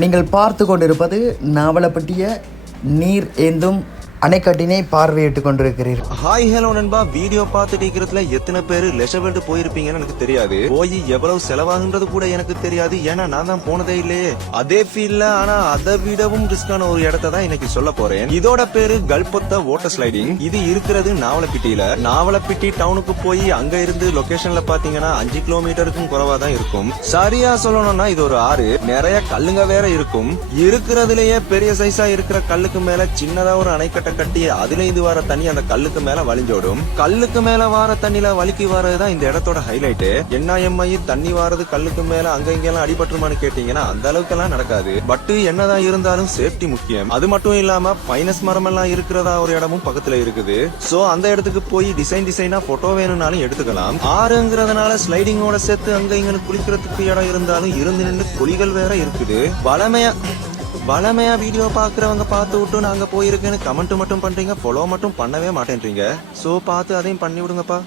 நீங்கள் பார்த்து கொண்டிருப்பது நாவலப்பட்டிய நீர் ஏந்தும் அணைக்கட்டினை பார்வையிட்டு கொண்டிருக்கிறீர்கள். ஹாய் ஹலோ நண்பா, வீடியோ பார்த்துட்டு இருக்கிறதுல எத்தனை பேரு லெஷவேல்டு போயிருப்பீங்கன்னு எனக்கு தெரியாது. போய் எவ்வளவு செலவாகுன்றது கூட எனக்கு தெரியாது, ஏன்னா நான் தான் போனதே இல்லையே அதே ஃபீல்ட்ல. ஆனா அதை விடவும் ரிஸ்கான ஒரு இடத்தை தான் இன்னைக்கு சொல்ல போறேன். இதோட பேரு கல்பொத்த வாட்டர் ஸ்லைடிங். இது இருக்கிறது நாவலப்பிட்டியில. நாவலப்பிட்டி டவுனுக்கு போய் அங்க இருந்து லொகேஷன்ல பாத்தீங்கன்னா 5 கிலோமீட்டருக்கும் குறைவா தான் இருக்கும். சரியா சொல்லணும்னா இது ஒரு ஆறு, நிறைய கல்லுங்க வேற இருக்கும். இருக்கிறதுலயே பெரிய சைஸா இருக்கிற கல்லுக்கு மேல சின்னதா ஒரு அணைக்கட்டை கட்டி அதுல இது வர தண்ணி அந்த கல்லுக்கு மேல வலிஞ்சோடும். கல்லுக்கு மேல வார தண்ணில வலிக்கு வரதுதான் இந்த இடத்தோட ஹைலைட். என்ன எம்ஐ தண்ணி வாரது கல்லுக்கு மேல அங்க இங்கெல்லாம் அடிபட்டுருமான்னு கேட்டீங்கன்னா அந்த அளவுக்கு எல்லாம் நடக்காது. பட் என்னதான் இருந்தாலும் சேஃப்டி முக்கியம். அது மட்டும் இல்லாம பைனஸ் மரம் எல்லாம் இருக்கிறதா ஒரு இடமும் பக்கத்துல இருக்குது. சோ அந்த இடத்துக்கு போய் டிசைனா போட்டோ வேணும்னாலும் எடுத்துக்கலாம். ஆறுங்கிறதுனால ஸ்லைடிங்கோட சேர்த்து அங்க இங்க குளிக்கிறதுக்கு இடம் இருந்தாலும் இருந்து நின்று குழிகள் வேற இருக்குது. வளமையா வீடியோ பாக்குறவங்க பார்த்து விட்டு நாங்க போயிருக்கேன்னு கமெண்ட் மட்டும் பண்றீங்க, ஃபாலோ மட்டும் பண்ணவே மாட்டேன்றீங்க. சோ பார்த்து அதையும் பண்ணி விடுங்கப்பா.